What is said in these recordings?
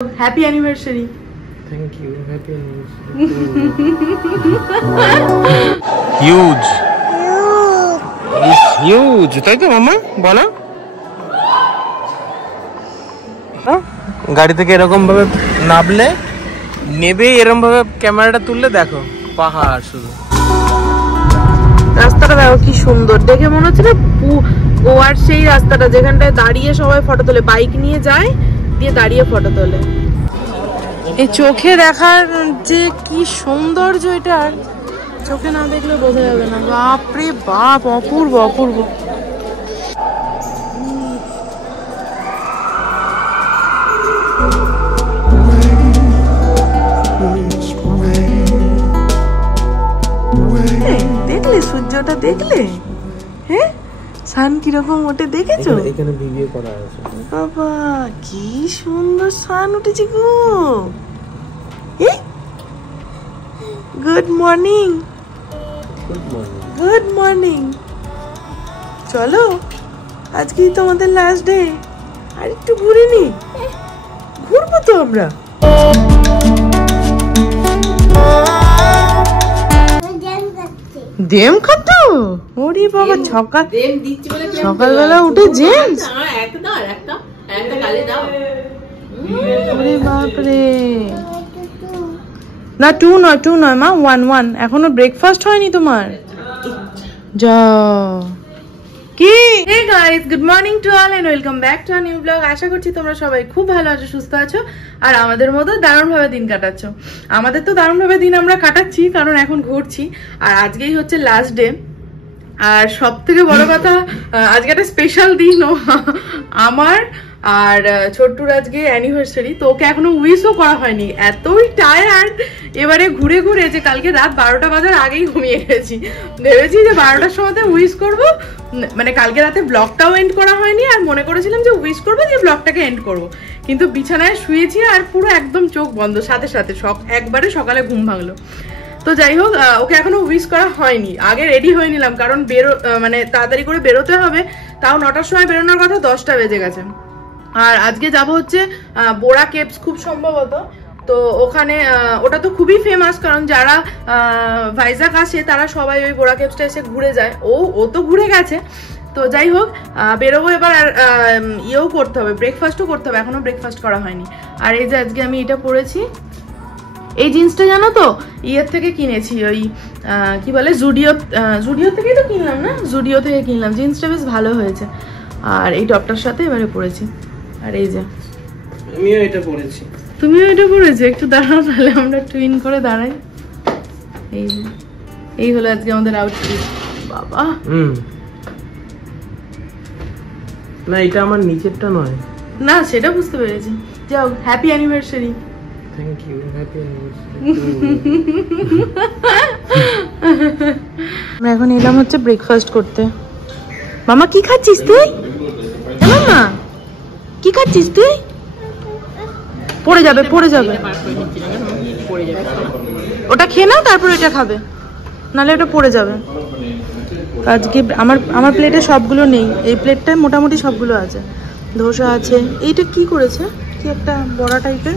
Happy anniversary. Thank you. Happy anniversary. Huge. It's huge. তাই তো মামা বলো? গাড়ি থেকে এরকম ভাবে নামলে নেবে এরকম ভাবে ক্যামেরাটা তুললে দেখো পাহাড় শুধু। রাস্তাটা দেখো কি সুন্দর, দেখে মনে হচ্ছে না গোয়ার সেই রাস্তাটা যেখানটায় দাঁড়িয়ে সবাই ফটো তোলে, বাইক নিয়ে যায় দিয়ে দাঁড়িয়ে ফটো তোলে। এই চোখে দেখার যে কি সৌন্দর্য, এটার চোখে না দেখলে বোঝা যাবে না। বাপরে বাপ, অপূর্ব অপূর্ব। দেখলে সূর্যটা, দেখলে হ্যাঁ সান কিরকম ওঠে দেখেছো? এখানে ভিডিও করা আছে। বাবা কি সুন্দর সান উঠেছে গো। Good morning. Good morning. চলো আজকেই তো আমাদের লাস্ট ডে, আর একটু ঘুরে নি। ঘুরবো তো আমরা। দেম খাতো? ওরে বাবা, সকালবেলা উঠে জেমস। ওরে বাপরে, না টু নয় মা, 1 এখনো ব্রেকফাস্ট হয়নি তোমার? যাও কি। Hey guys, good morning to all and welcome back to a new blog. আশা করছি তোমরা সবাই খুব ভালো আছো, সুস্থ আছো, আর আমাদের মতো দারুণভাবে দিন কাটাচ্ছ। আমাদের তো দারুণভাবে দিন আমরা কাটাচ্ছি, কারণ এখন ঘুরছি, আর আজকেই হচ্ছে লাস্ট ডে। আর সব থেকে বড় কথা, আজকে একটা স্পেশাল দিন আমার আর ছোট্টুর আজকে অ্যানিভার্সারি। তো ওকে এখনো উইশও করা হয়নি, এতই টায়ার্ড এবারে ঘুরে ঘুরে যে কালকে রাত 12টা বাজার আগেই ঘুমিয়ে গেছি। ভেবেছি যে 12টার সময়তে উইশ করব, মানে কালকে রাতে ব্লগটাও এন্ড করা হয়নি, আর মনে করেছিলাম যে উইশ করবো দিয়ে ব্লগটাকে এন্ড করব, কিন্তু বিছানায় শুয়েছি আর পুরো একদম চোখ বন্ধ, সাথে সাথে একবারে সকালে ঘুম ভাঙলো। তো যাই হোক, ওকে এখনো উইশ করা হয়নি। আগে রেডি হয়ে নিলাম, কারণ মানে তাড়াতাড়ি করে বেরোতে হবে। তাও 9টার সময় বেরোনোর কথা, 10টা বেজে গেছে। আর আজকে যাব হচ্ছে বোরা কেভস খুব সম্ভবত। তো ওখানে ওটা তো খুবই ফেমাস, কারণ যারা ভাইজাগ আসে তারা সবাই ওই বোরা কেভসটা এসে ঘুরে যায়। ও তো ঘুরে গেছে। তো যাই হোক, বেরোবো এবার। আর ইয়েও করতে হবে, ব্রেকফাস্টও করতে হবে, এখনো ব্রেকফাস্ট করা হয়নি। আর এই যে আজকে আমি এটা পরেছি, এই জিন্সটা জানো তো ইয়ের থেকে কিনেছি, ওই কি বলে জুডিও থেকেই তো কিনলাম না, জুডিও থেকে কিনলাম। জিন্সটা বেশ ভালো হয়েছে। আর এই টপটার সাথে এবারে পরেছি। আর এই যে আমিও এটা পরেছি। তুমিও এটা পরেছো? একটু দাঁড়াও তাহলে আমরা টুইন করে দাঁড়াই। এই যে এই হলো আজকে আমাদের আউটফিট। বাবা না, এটা আমার নিচেরটা নয়। না সেটা বুঝতে পেরেছি। যাও, happy anniversary. Thank you. Happy anniversary. আমরা এখন এলাম হচ্ছে ব্রেকফাস্ট করতে। মামা কি খাচ্ছিস তুই? মামা কি খাচ্ছিস তুই? পড়ে যাবে। ওটা খেয়ে নাও, তারপর এটা খাবে, নাহলে ওটা পড়ে যাবে। আজকে আমার প্লেটে সবগুলো নেই, এই প্লেটটায় মোটামুটি সবগুলো আছে। ধোসা আছে। এইটা কি করেছে, কি একটা বড়া টাইপের,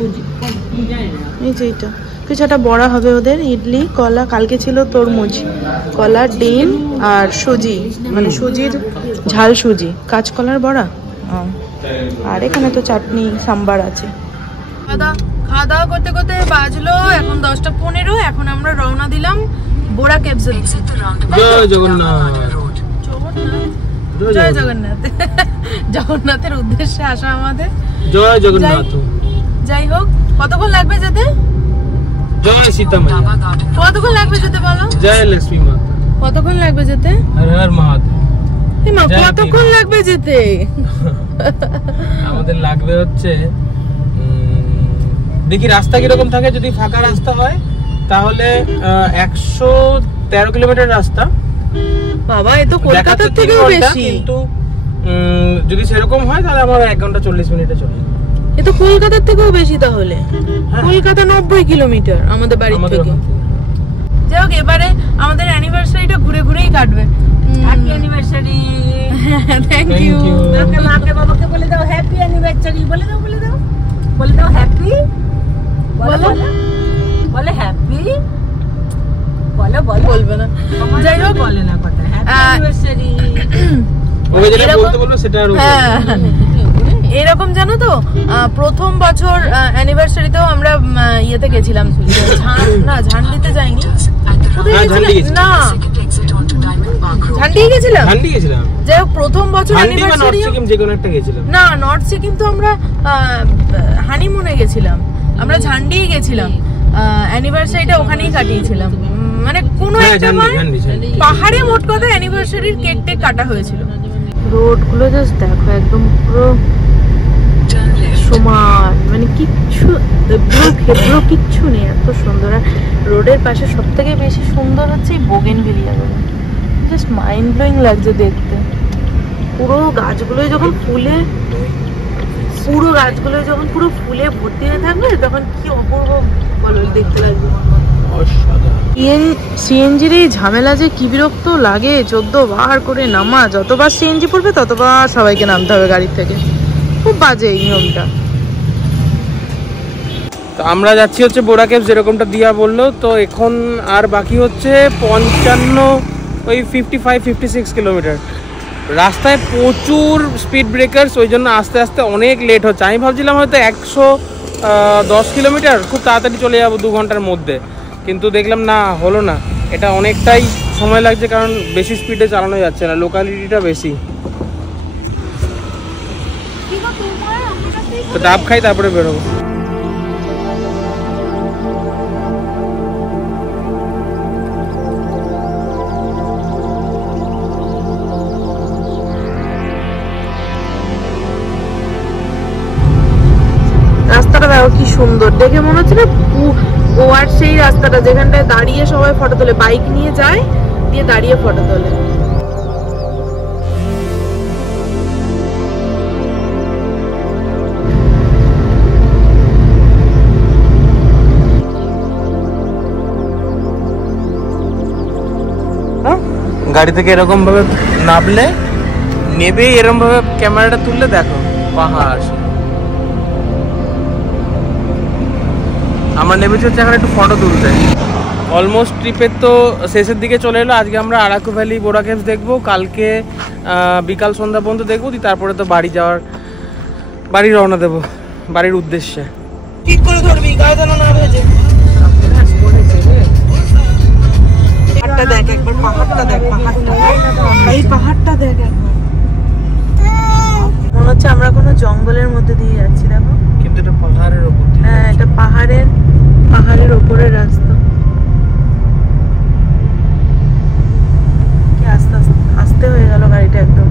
এই যে এইটা কিছু একটা বড়া হবে ওদের। ইডলি, কলা, কালকে ছিল তরমুজ, কলা, ডিম আর সুজি, মানে সুজির ঝাল সুজি, কাঁচকলার বড়া। আর এখানে তো চাটনি সাম্বার আছে। খাওয়া দাওয়া করতে করতে বাজলো এখন 10:15। এখন আমরা রওনা দিলাম বোরা কেভস। জয় জগন্নাথ। জয় জগন্নাথ। জগন্নাথের উদ্দেশ্যে আসা আমাদের। জয় জগন্নাথ। যাই হোক, কতক্ষণ লাগবে যেতে? জয় সীতামাই। কতক্ষণ লাগবে যেতে বলো? জয় লক্ষ্মী মাতা। কতক্ষণ লাগবে যেতে? হর হর মহাদেব। কতক্ষণ লাগবে যেতে? আমাদের লাগবে হচ্ছে, দেখি রাস্তা কিরকম থাকে। যদি ফাঁকা রাস্তা হয় তাহলে 113 কিলোমিটার রাস্তা। বাবা, এ তো কলকাতার থেকেও বেশি। কিন্তু যদি সেরকম হয় তাহলে আমার 1 ঘন্টা 40 মিনিটে চলে। এ তো কলকাতার থেকেও বেশি তাহলে। কলকাতা 90 কিলোমিটার আমাদের বাড়ি থেকে। যাই হোক, এবারে আমাদের অ্যানিভার্সারিটা ঘুরে ঘুরেই কাটবে। Happy anniversary. Thank you. মাকে বাবাকে বলে দাও হ্যাপি অ্যানিভার্সারি, বলে দাও। বলে দাও হ্যাপি, বলো বলে হ্যাপি, বলো বলো। বলবে না, যাই হোক বলে না কথা। হ্যাপি অ্যানিভার্সারি ওই যেটা বলতে বলবো সেটা আর এরকম জানো তো, প্রথম বছর অ্যানিভার্সারিতেও আমরা ইয়েতে গেছিলাম, না ঝান্ডিতে যাইনি, কোথায় গেছিলাম? না ঝান্ডি গেছিলাম, যাই হোক প্রথম বছর অ্যানিভার্সারি যে কোনো একটা গেছিলাম না, নর্থ সিকিম তো আমরা হানিমুনে গেছিলাম, আমরা ঝান্ডি গেছিলাম, অ্যানিভার্সারিটা ওখানেই কাটিয়েছিলাম, মানে কোনো একটা পাহাড়ে মোট কথা অ্যানিভার্সারির কেক টেক কাটা হয়েছিল। রোড গুলো জাস্ট দেখো, একদম পুরো সমান, মানে কিচ্ছু ক্ষেত্র কিচ্ছু নেই, এত সুন্দর। আর রোডের পাশে সব থেকে বেশি সুন্দর হচ্ছে এই বোগেনভেলিয়া গুলো, জাস্ট মাইন্ড ব্লোয়িং লাগছে দেখতে। পুরো গাছগুলোই যখন ফুলে, পুরো গাছগুলোই যখন পুরো ফুলে ভর্তি হয়ে থাকবে তখন কি অপূর্ব বলো দেখতে লাগবে। সিএনজির এই ঝামেলা যে কি বিরক্ত লাগে, 14 বার করে নামা, যতবার সিএনজি পড়বে ততবার সবাইকে নামতে হবে গাড়ির থেকে, খুব বাজে এই নিয়মটা। তো আমরা যাচ্ছি হচ্ছে বোরা কেভস, যেরকমটা দিয়া বললো। তো এখন আর বাকি হচ্ছে 55-56 কিলোমিটার। রাস্তায় প্রচুর স্পিড ব্রেকার্স, ওই জন্য আস্তে আস্তে অনেক লেট হচ্ছে। আমি ভাবছিলাম হয়তো 110 কিলোমিটার খুব তাড়াতাড়ি চলে যাবো 2 ঘন্টার মধ্যে, কিন্তু দেখলাম না, হলো না। এটা অনেকটাই সময় লাগছে, কারণ বেশি স্পিডে চালানো যাচ্ছে না, লোকালিটিটা বেশি। তো ডাব খাই তারপরে বেরোবো। রাস্তাটা দেখো কি সুন্দর, দেখে মনে হচ্ছে না গোয়ার সেই রাস্তাটা যেখানটায় দাঁড়িয়ে সবাই ফটো তোলে, বাইক নিয়ে যায় দিয়ে দাঁড়িয়ে ফটো তোলে। গাড়ি থেকে এরকম ভাবে নামলে, নেবে এরকম ভাবে ক্যামেরাটা তুললে দেখো পাহাড়। আমরা নেমেছি হচ্ছে এখন একটু ফটো তুলতে। অলমোস্ট ট্রিপের তো শেষের দিকে চলে এলো। আজকে আমরা আরাকু ভ্যালি, বোরা কেভস দেখবো, কালকে বিকাল সন্ধ্যা পর্যন্ত দেখবো, তারপরে তো বাড়ি রওনা দেবো বাড়ির উদ্দেশ্যে। ঠিক করে ধরবি, গায়ে যেন না ভেজে। পাহাড়টা দেখ একবার, পাহাড়টা দেখ, এই পাহাড়টা দেখ একবার। মনে হচ্ছে আমরা কোনো জঙ্গলের মধ্যে দিয়ে যাচ্ছি, দেখো। কিন্তু এটা পাহাড়ের উপর, হ্যাঁ এটা পাহাড়ের উপরের রাস্তা। কি আস্তে আস্তে হয়ে গেল গাড়িটা একদম।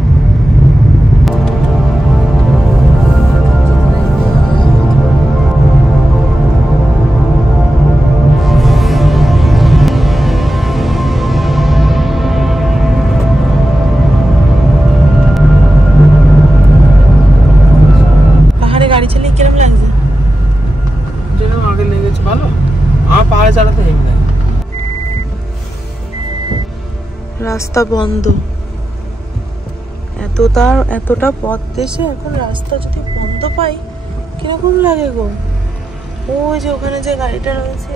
পাহাড়ে গাড়ি চালিয়ে কিরম লাগছে? আগে লেগেছে ভালো, আমার পাহাড়ে চালাতে হেভি লাগে। রাস্তা বন্ধ, এতটা পথ দেশে এখন রাস্তা যদি বন্ধ পাই কিরকম লাগে গো। ওই যে ওখানে যে গাড়িটা রয়েছে,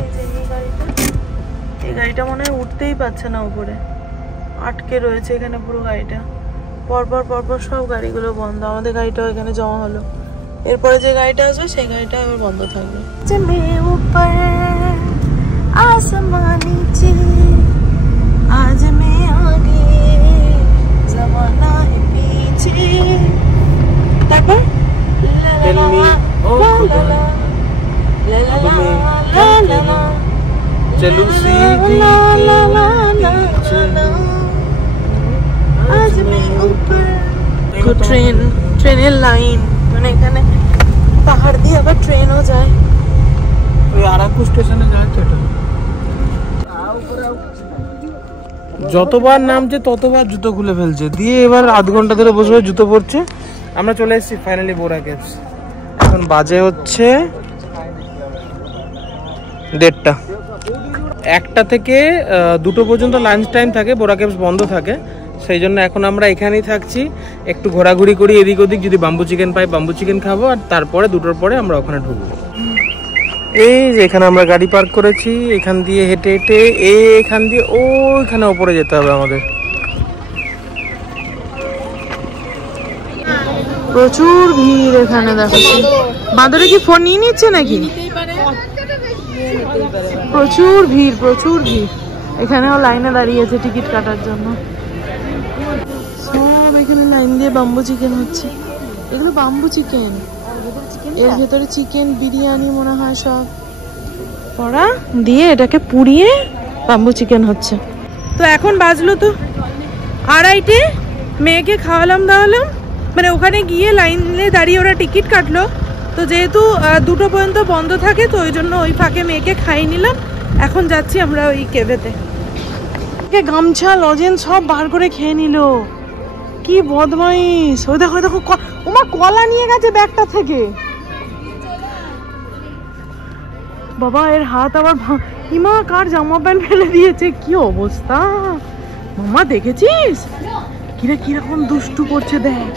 এই গাড়িটা মনে হয় উঠতেই পারছে না উপরে, আটকে রয়েছে এখানে পুরো গাড়িটা। পরপর সব গাড়িগুলো বন্ধ, আমাদের গাড়িটাও এখানে জমা হলো। এরপরে যে গাড়িটা আসবে সেই গাড়িটা আবার বন্ধ থাকবে। আজ মে আগে জমানা হে পিছে, তারপর চলু সিধি আজ মে উপর। ট্রেনের লাইন, মানে এখানে পাহাড় দিয়ে আবার ট্রেনও যায়। ওই আরাকু স্টেশনে যায় তো। এটা যতবার নামছে ততবার জুতো খুলে ফেলছে, দিয়ে এবার আধ ঘন্টা ধরে বসে জুতো পরছে। আমরা চলে এসেছি ফাইনালি বোরা কেভস। এখন বাজে হচ্ছে 1:30। 1টা থেকে 2টো পর্যন্ত লাঞ্চ টাইম থাকে, বোরা কেভস বন্ধ থাকে। সেই জন্য এখন আমরা এখানেই থাকছি, একটু ঘোরাঘুরি করি এদিক ওদিক, যদি বাম্বু চিকেন পাই বাম্বু চিকেন খাবো, আর তারপরে 2টোর পরে আমরা ওখানে ঢুকবো। এই যে এখানে আমরা গাড়ি পার্ক করেছি, এখান দিয়ে হেঁটে হেঁটে এখান দিয়ে ওইখানে ওপরে যেতে হবে আমাদের। প্রচুর ভিড় এখানে, দেখো বাঁদরে কি ফোন নিয়ে নিচ্ছে নাকি? প্রচুর ভিড়, প্রচুর ভিড়। এখানেও লাইনে দাঁড়িয়েছে টিকিট কাটার জন্য। সব এখানে লাইন দিয়ে বাম্বু চিকেন হচ্ছে। এগুলো বাম্বু চিকেন, এর ভেতরে চিকেন বিরিয়ানি মনে হয় সব করা দিয়ে এটাকে পুড়িয়ে বাম্বু চিকেন হচ্ছে। তো এখন বাজলো তো 2:30, মেয়েকে খাওয়ালাম দাওয়ালাম, মানে ওখানে গিয়ে লাইনে দাঁড়িয়ে ওরা টিকিট কাটলো। তো যেহেতু 2টো পর্যন্ত বন্ধ থাকে, তো ওই জন্য ওই ফাঁকে মেয়েকে খাইয়ে নিলাম। এখন যাচ্ছি আমরা ওই কেভেতে। গামছা লজেন্স সব বার করে খেয়ে নিল, কি বদমাইশ। ওই দেখো দেখো, ওমা কলা নিয়ে গেছে ব্যাগটা থেকে। বাবা এর হাত আবার ইমা কার জামা প্যান্ট ফেলে দিয়েছে, কি অবস্থা। মামা দেখেছিস কিরকম দুষ্টু করছে, দেখ।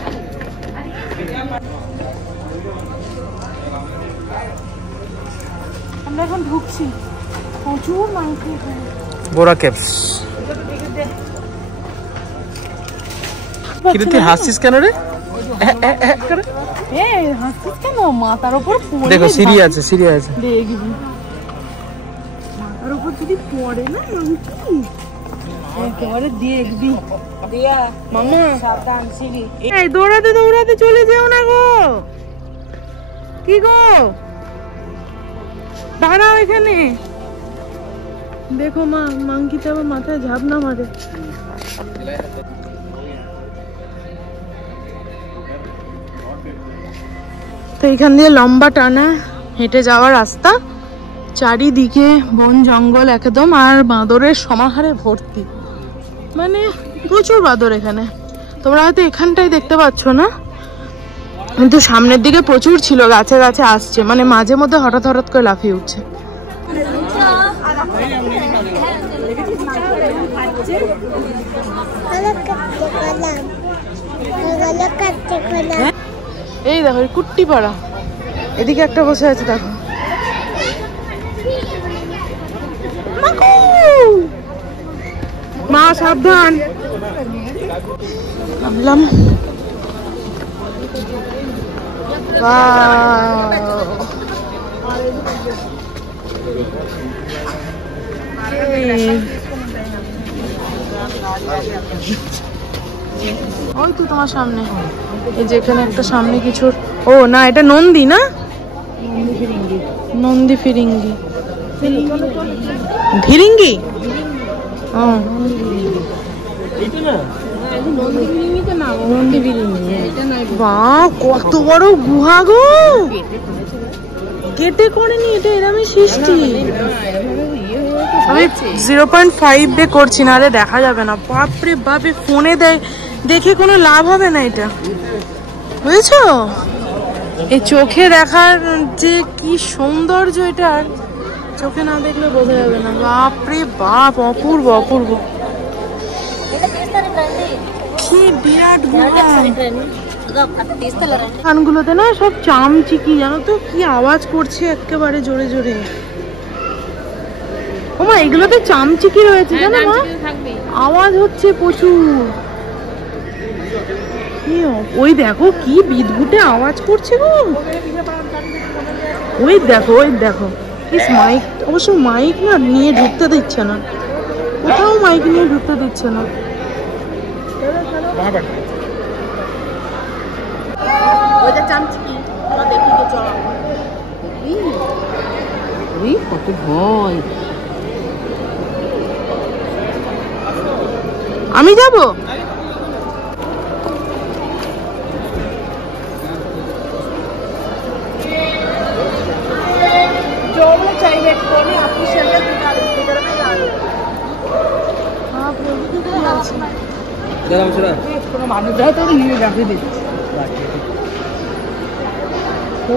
আমরা এখন ঢুকছি, প্রচুর মানুষ বোরা কেভস। কিরতি হাসিস কেন রে? হাসিস কেন? মাথার উপর দেখো সিঁড়ি আছে, সিঁড়ি আছে, দেখবি মাথার উপর যদি পড়ে না একেবারে দেখবি। মামা সাবধান, সিঁড়ি। এই দৌড়াতে দৌড়াতে চলে যেও না গো। কি গো, দাঁড়াও এখানে। দেখো মা, মাংকিতে আবার মাথায় ঝাপ না মারে। তো এখান দিয়ে লম্বা টানা হেঁটে যাওয়ার রাস্তা, চারিদিকে বন জঙ্গল একদম, আর বাঁদরের সমাহারে ভর্তি, মানে প্রচুর বাঁদর এখানে। তোমরা হয়তো এখানটাই দেখতে পাচ্ছ না, কিন্তু সামনের দিকে প্রচুর ছিল, গাছে গাছে আসছে, মানে মাঝে মধ্যে হঠাৎ হঠাৎ করে লাফিয়ে উঠছে। এই দেখো কুট্টি পাড়া, এদিকে একটা বসে আছে দেখো। মা সাবধান। নামলাম। ওই তো তোমার সামনে, এই যে এখানে একটা সামনে কিছু, ও না এটা নন্দী না, নন্দী ফিরিঙ্গি, ফিরিঙ্গি। ও বাহ, কত বড় গুহা গো, কেটে করেনি এটা, এরকমই সৃষ্টি। আমি 0.5 দিয়ে করছি না, আরে দেখা যাবে না। বাপরে বাপে, ফোনে দেখে কোনো লাভ হবে না এটা, বুঝেছো? এই চোখে দেখার যে কি সৌন্দর্য, এটা চোখে না দেখলে বোঝা যাবে না। বাপরে বাপ, অপূর্ব অপূর্ব, কি বিরাট গুহা। কানগুলোতে না সব চামচিকি, জানো তো কি আওয়াজ করছে একেবারে জোরে জোরে। ওমা এগুলোতে চামচিকি রয়েছে জানো মা, আওয়াজ হচ্ছে প্রচুর। ওই দেখো কি বিদঘুটে আওয়াজ করছে গো, ওই দেখো ওই দেখো। মাইক, অবশ্য মাইক না নিয়ে ঢুকতে দিচ্ছে না, কোথাও মাইক নিয়ে ঢুকতে দিচ্ছে না। কত ভয়। আমি যাবো,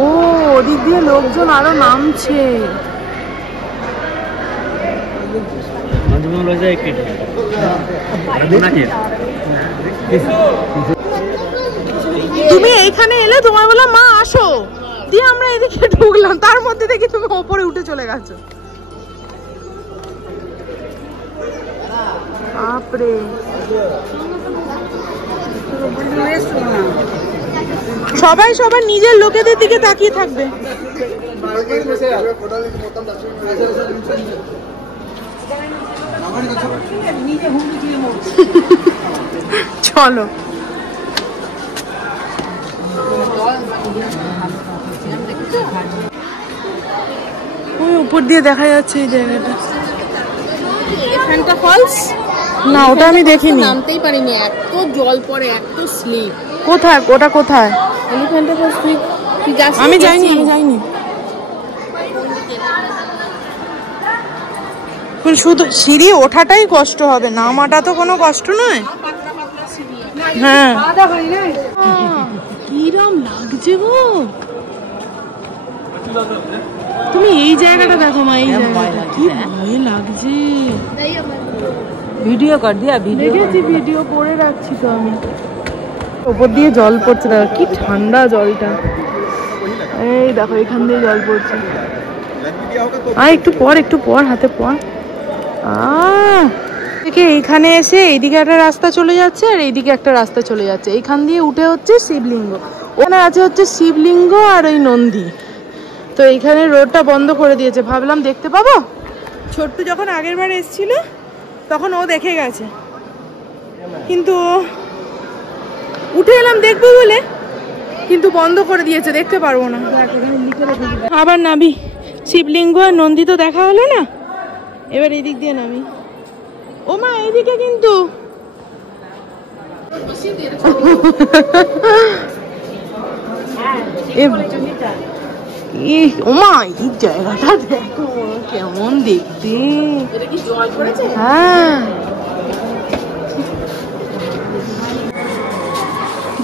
ও ওদিক দিয়ে লোকজন আরো নামছে। তুমি এইখানে এলে, তোমার বললাম মা আসো, দিয়ে আমরা এদিকে ঢুকলাম, তার মধ্যে দেখি তুমি ওপরে উঠে চলে গেছো। বাপরে, সবাই সবার নিজের লোকেদের দিকে তাকিয়ে থাকবে। চলো ওই উপর দিয়ে দেখা যাচ্ছে এই জায়গাটা। এখানটা ফলস না, ওটা আমি দেখিনি, নামতেই পারিনি, এত জল পড়ে, এত স্লিপ। কোথায় ওটা? কোথায়? এলিফ্যান্টা ফলস তুই যাস? আমি যাইনি, আমি যাইনি। শুধু সিঁড়ি ওঠাটাই কষ্ট হবে, নামাটা তো কোনো কষ্ট নয়। হ্যাঁ, কিরম লাগছে গো। তুমি এই জায়গাটা দেখো মা, এই জায়গাটা কি ভয় লাগছে। ভিডিও কর দিয়া, ভিডিও দেখেছি, ভিডিও করে রাখছি তো আমি। ওপর দিয়ে জল পড়ছে, দেখো কি ঠান্ডা জলটা। এই দেখো এখান দিয়ে জল পড়ছে। একটু পর, একটু পর, হাতে পর। থেকে এইখানে এসে এইদিকে একটা রাস্তা চলে যাচ্ছে, আর এইদিকে একটা রাস্তা চলে যাচ্ছে। এইখান দিয়ে উঠে হচ্ছে শিবলিঙ্গ, ওখানে আছে হচ্ছে শিবলিঙ্গ আর ওই নন্দী। তো এইখানে রোডটা বন্ধ করে দিয়েছে, ভাবলাম দেখতে পাবো। ছোট্টু যখন আগের বার এসেছিল তখন ও দেখে গেছে, কিন্তু উঠে এলাম দেখবো বলে, কিন্তু বন্ধ করে দিয়েছে, দেখতে পারবো না। আবার নাবি, শিবলিঙ্গ আর নন্দী তো দেখা হলো না, এবার এই দিক দিয়ে নামি। ও মা, এইদিকে কিন্তু ওমা এই জায়গাটা দেখো কেমন দেখতে। হ্যাঁ,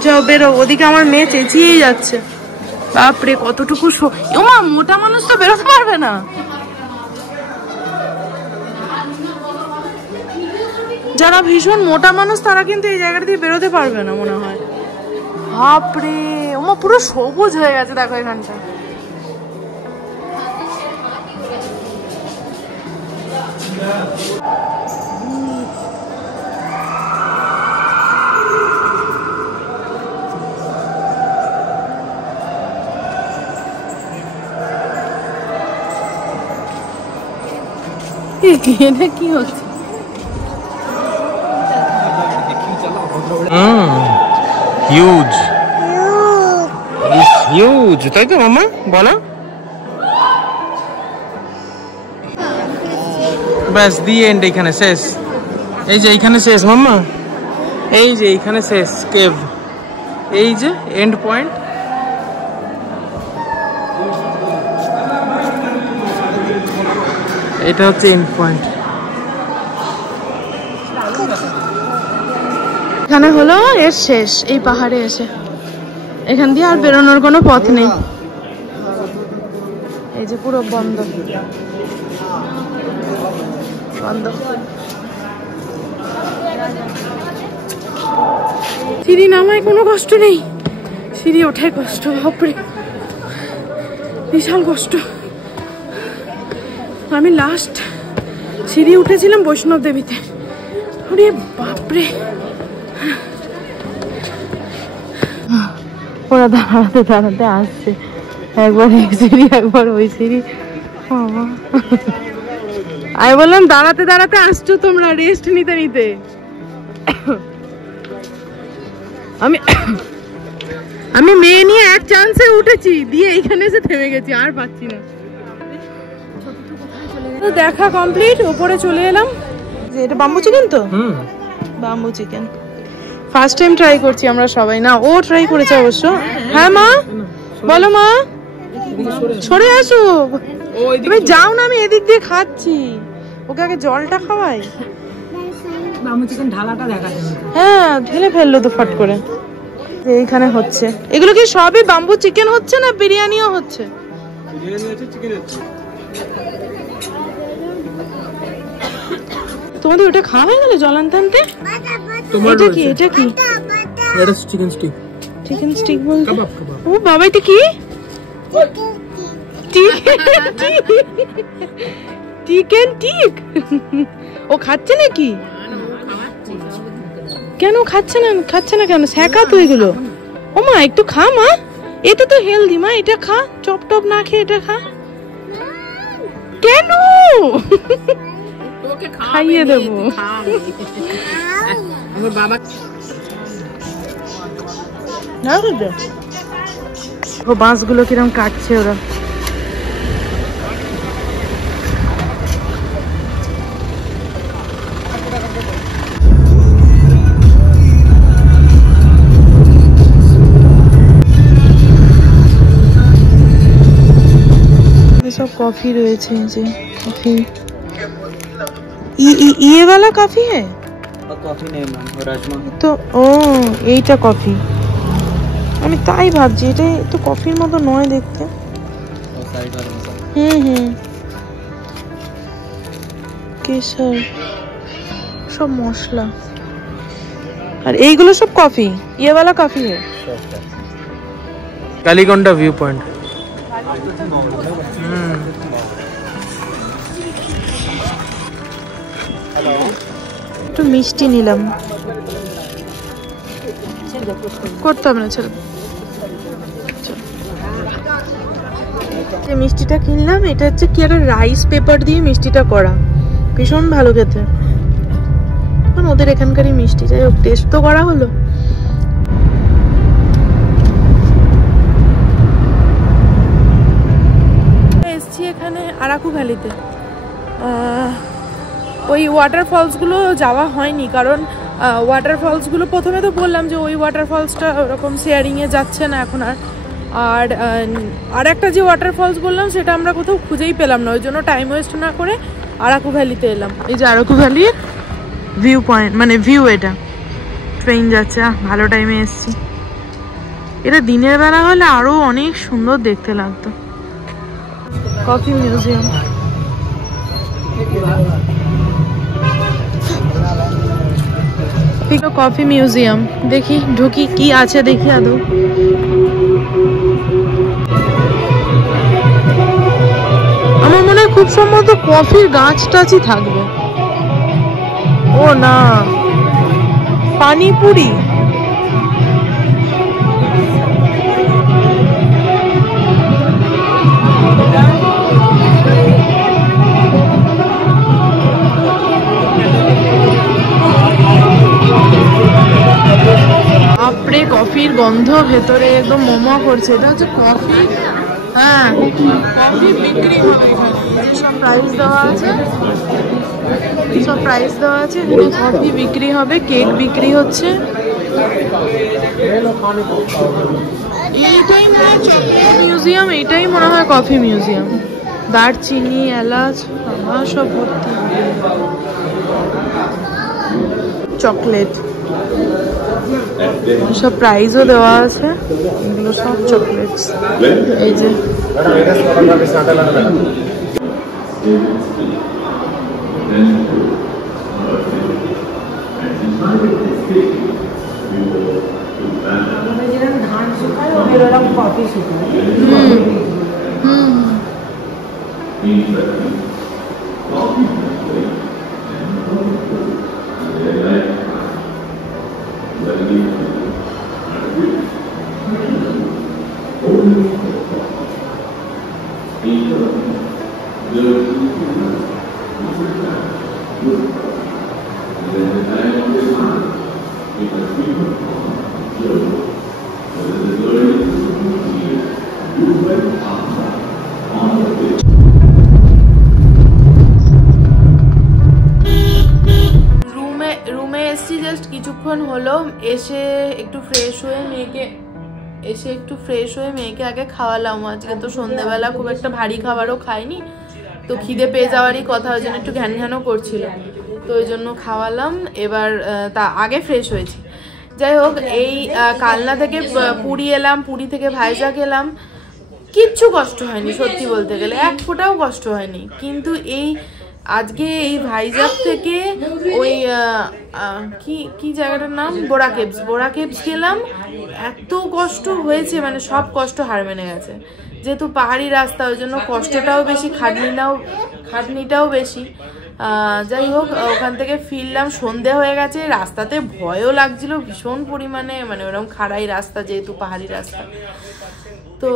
যাও বেরো, ওদিকে আমার মেয়ে চেঁচিয়েই যাচ্ছে। বাপরে কতটুকু, ওমা মোটা মানুষ তো বেরোতে পারবে না। যারা ভীষণ মোটা মানুষ তারা কিন্তু এই জায়গাটা দিয়ে বেরোতে পারবে না মনে হয়। বাপরে, ওমা পুরো সবুজ হয়ে গেছে দেখো এখানটা। এটা কি হচ্ছে? হিউজ, হিউজ, তাই তো মামা বলো? ব্যাস, দি এন্ড, এইখানে শেষ। এই যে এইখানে শেষ মাম্মা, এই যে এইখানে শেষ কেভ, এই যে এন্ড পয়েন্ট। এটা হচ্ছে এন্ড পয়েন্ট। এখানে হলো এর শেষ, এই পাহাড়ে এসে এখান দিয়ে আর বেরোনোর কোনো পথ নেই। এই যে পুরো বন্ধ বন্ধ। সিঁড়ি নামায় কোনো কষ্ট নেই, সিঁড়ি ওঠায় কষ্ট। বাপরে বিশাল কষ্ট। আমি লাস্ট সিঁড়ি উঠেছিলাম বৈষ্ণব দেবীতে। আরে বাপরে, ওরা দাঁড়াতে দাঁড়াতে আসছে, একবার এই সিঁড়ি একবার ওই সিঁড়ি। আমি বললাম দাঁড়াতে দাঁড়াতে আসছো তোমরা, রেস্ট নিতে নিতে। আমি মেয়ে নিয়ে এক চান্সে উঠেছি, দিয়ে এইখানে এসে থেমে গেছি, আর পাচ্ছি না। দেখা কমপ্লিট, উপরে চলে এলাম। যে এটা বাম্বু চিকেন তো, bamboo chicken first time try করছি আমরা সবাই। না, ও ট্রাই করেছে অবশ্য। হ্যাঁ মা, বলো মা, সরে আসো। তুমি যাও না, আমি এদিক দিয়ে খাচ্ছি। ওকে আগে জলটা খাওয়াই। বাম্বু চিকেন ঢালাটা দেখা যায়। হ্যাঁ, ঢেলে ফেললো তো ফট করে। এইখানে হচ্ছে, এগুলো কি সবই বাম্বু চিকেন হচ্ছে না বিরিয়ানিও হচ্ছে? তোমাদের ওটা খাওয়া হয়ে গেল জল আনতে আনতে? এটা কি এটা কি? এটা চিকেন স্টিক। চিকেন স্টিক বলতে কাবাব কাবাব। ও বাবা এটা কি? Chicken tick. ও খাচ্ছে নাকি? কেন খাচ্ছে না? খাচ্ছে না কেন? শেখা তো এগুলো। ও মা একটু খা মা, এটা তো হেলদি মা, এটা খা, চপ টপ না খেয়ে এটা খা। কেন? খাইয়ে দেবো। আমার বাবা ও বাঁশগুলো কিরম কাটছে ওরা। सब कॉफी রয়েছে যে কফি ये वाला कॉफी है কফি নেই ম্যাম, রাজমা। তো ও এইটা কফি, আমি তাই ভাবছি এটা তো কফির মতো নয় দেখতে। কেশর সব মশলা, আর এইগুলো সব কফি। ये वाला कॉफी है। কালীকন্ডা ভিউ পয়েন্ট। একটু মিষ্টি নিলাম, করতে হবে না ছেড়ে। মিষ্টিটা কিনলাম, এটা হচ্ছে কি একটা রাইস পেপার দিয়ে মিষ্টিটা করা, ভীষণ ভালো খেতে। ওদের এখানকারই মিষ্টি, যাই হোক টেস্ট তো করা হলো। এসছি এখানে আরাকু ভ্যালিতে। ওই ওয়াটারফলসগুলো যাওয়া হয়নি, কারণ ওয়াটারফলসগুলো প্রথমে তো বললাম যে ওই ওয়াটারফলসটা ওরকম শেয়ারিংয়ে যাচ্ছে না এখন আর একটা যে ওয়াটারফলস বললাম সেটা আমরা কোথাও খুঁজেই পেলাম না, ওই জন্য টাইম ওয়েস্ট না করে আরাকু ভ্যালিতে এলাম। এই যে আরাকু ভ্যালির ভিউ পয়েন্ট, মানে ভিউ, এটা ট্রেন যাচ্ছে, ভালো টাইমে এসছি। এটা দিনের বেলা হলে আরও অনেক সুন্দর দেখতে লাগতো। কফি মিউজিয়াম, কফি মিউজিয়াম, দেখি ঢুকি কি আছে দেখি আদৌ। আমার মনে হয় খুব সম্ভবত কফির গাছ টাছই থাকবে। ও না, পানিপুরি। আপরে কফির গন্ধ ভেতরে একদম মোমো করছে। এটা হচ্ছে কফি, হ্যাঁ কফি বিক্রি হবে এখানে, সব প্রাইস দেওয়া আছে, সব প্রাইস দেওয়া আছে এখানে। কফি বিক্রি হবে, কেক বিক্রি হচ্ছে। এইটাই মনে হয় চকলেট মিউজিয়াম, এইটাই মনে হয় কফি মিউজিয়াম। দারচিনি, এলাচ, আমার সব ভর্তি চকলেট, সব প্রাইজও দেওয়া আছে। এগুলো সব চকলেটস। এই যে ধান শুকায় ওদের ওরকম কফি শুকায়। রুমে এসছি জাস্ট কিছুক্ষণ হলো, এসে একটু ফ্রেশ হয়ে মেয়েকে আগে খাওয়ালাম। আজকে তো সন্ধ্যেবেলা খুব একটা ভারী খাবারও খাইনি, তো খিদে পেয়ে যাওয়ারই কথা, ওই জন্য একটু ঘ্যান ঘ্যানও করছিল, তো ওই জন্য খাওয়ালাম। এবার তা আগে ফ্রেশ হয়েছি। যাই হোক, এই কালনা থেকে পুরী এলাম, পুরী থেকে ভাইজাগ এলাম, কিচ্ছু কষ্ট হয়নি সত্যি বলতে গেলে, এক ফোঁটাও কষ্ট হয়নি। কিন্তু এই আজকে এই ভাইজাগ থেকে ওই কি জায়গাটার নাম বোরা কেভস গেলাম। এত কষ্ট হয়েছে, মানে সব কষ্ট হার মেনে গেছে। যেহেতু পাহাড়ি রাস্তা, ওই জন্য কষ্টটাও বেশি, খাটনিটাও বেশি। যাই হোক, ওখান থেকে ফিরলাম, সন্ধে হয়ে গেছে। রাস্তাতে ভয়ও লাগছিল ভীষণ পরিমাণে, মানে ওরকম খাড়াই রাস্তা, যেহেতু পাহাড়ি রাস্তা। তো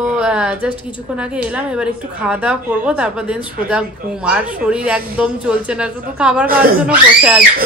জাস্ট কিছুক্ষণ আগে এলাম, এবার একটু খাওয়া দাওয়া করবো, তারপর দেন সোজা ঘুম। আর শরীর একদম চলছে না, শুধু খাবার খাওয়ার জন্য বসে আছে।